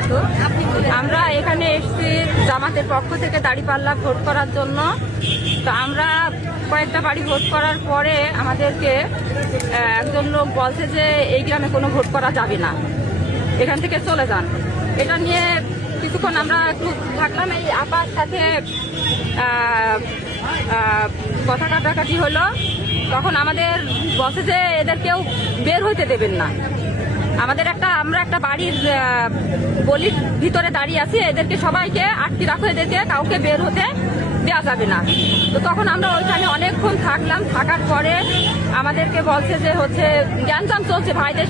বারাকাতুহু। আমরা এখানে এসেছি জামাতের পক্ষ থেকে দাঁড়িপাল্লা ভোট করার জন্য। তো আমরা কয়েকটা বাড়ি ভোট করার পরে আমাদেরকে একজন লোক বলছে যে এই গ্রামে কোনো ভোট করা যাবে না, এখান থেকে চলে যান। এটা নিয়ে কিছুক্ষণ আমরা একটু থাকলাম, এই আপার সাথে কথা কাটাকাটি হলো। তখন আমাদের বসে যে এদের কেউ বের হইতে দেবেন না। আমরা একটা বাড়ির গলির ভিতরে দাঁড়িয়ে আছি, এদেরকে সবাইকে আটকে রাখো, এদেরকে কাউকে বের হতে দেওয়া যাবে না। তো তখন আমরা ওইখানে অনেকক্ষণ থাকলাম। থাকার পরে আমাদেরকে বলছে যে জ্ঞানজাম চলছে, ভাইদের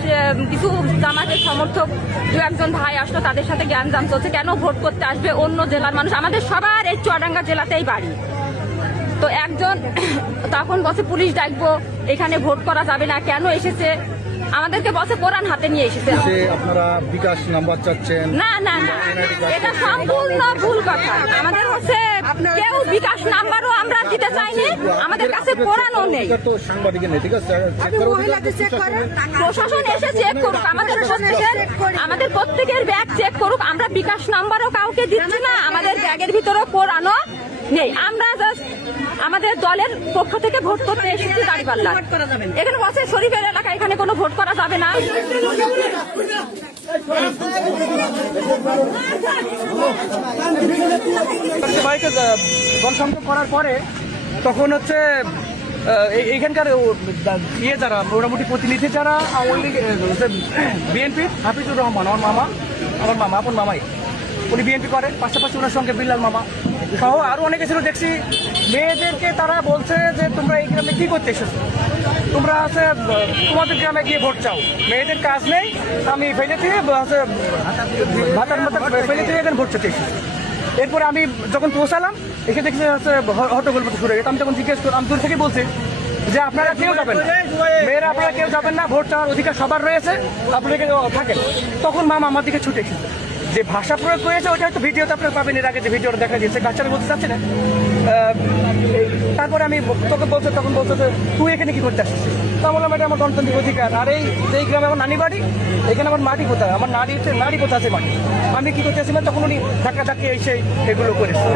কিছু জামাতের সমর্থক দু একজন ভাই আসলো, তাদের সাথে জ্ঞানজাম চলছে, কেন ভোট করতে আসবে অন্য জেলার মানুষ, আমাদের সবার এই চুয়াডাঙ্গা জেলাতেই বাড়ি। তো একজন তখন বসে পুলিশ ডাকবো, এখানে ভোট করা যাবে না, কেন এসেছে আমাদেরকে বসে কোরআন হাতে নিয়ে এসেছে। আপনারা বিকাশ নাম্বার চাচ্ছেন? না না না, এটা সম্পূর্ণ ভুল কথা। আমাদের কেউ বিকাশ নাম্বারও আমরা দিতে চাইনি, আমাদের কাছে কোরআনও নেই। সাংবাদিক নেই, ঠিক আছে, প্রশাসন এসে চেক করুক, আমাদের প্রত্যেকের ব্যাগ চেক করুক। আমরা বিকাশ নাম্বারও কাউকে দিচ্ছি না, আমাদের ব্যাগের ভিতরেও কোরআনও নেই। আমরা জাস্ট আমাদের দলের পক্ষ থেকে ভোট করতে এসেছি দাঁড়িপাল্লা। এখানে বসে শরীফের এলাকা, এখানে কোনো ভোট করা যাবে না। গণসংযোগ করার পরে তখন এইখানকার যারা মোটামুটি প্রতিনিধি যারা আওয়ামী লীগ বিএনপি হাফিজুর রহমান, আমার মামা আপন মামাই, উনি বিএনপি করে, পাশাপাশি ওনার সঙ্গে বিল্লাল মামা সহ আরও অনেকে ছিল। দেখছি মেয়েদেরকে তারা বলছে যে তোমরা এই গ্রামে কি করতে এসেছো, তোমরা তোমাদের গ্রামে গিয়ে ভোট চাও, মেয়েদের কাজ নেই, আমি ফেলে থেকে ভাতার ফেলে থেকে এখানে ভোট চাইতে এসেছি। এরপরে আমি যখন পৌঁছালাম এসে দেখছি হট্টগোল শুরু হয়ে গেছে। আমি তখন জিজ্ঞেস করি, আমি দূর থেকে বলছি যে আপনারা কেউ যাবেন না, মেয়েরা আপনারা কেউ যাবেন না, ভোট চাওয়ার অধিকার সবার রয়েছে, আপনাদেরকে থাকেন। তখন মামা আমার দিকে ছুটে এসেছে। যে ভাষা প্রয়োগ করেছে ওইটা হয়তো ভিডিওতে আপনারা পাবেন, এর আগে যে ভিডিওটা দেখা দিয়েছে, বাচ্চারা বলতে চাচ্ছে না। তারপরে আমি তখন বলছে যে তুই এখানে কি করতে আসছিস? তা বললাম এটা আমার গণতান্ত্রিক অধিকার। আর এই গ্রামে আমার নানি বাড়ি, এখানে আমার মাটি কোথায়, আমার নারী কোথায় আছে মাটি, আমি কি করতে আসছি? তখন উনি ধাক্কা ধাক্কি এসে এগুলো করেছে।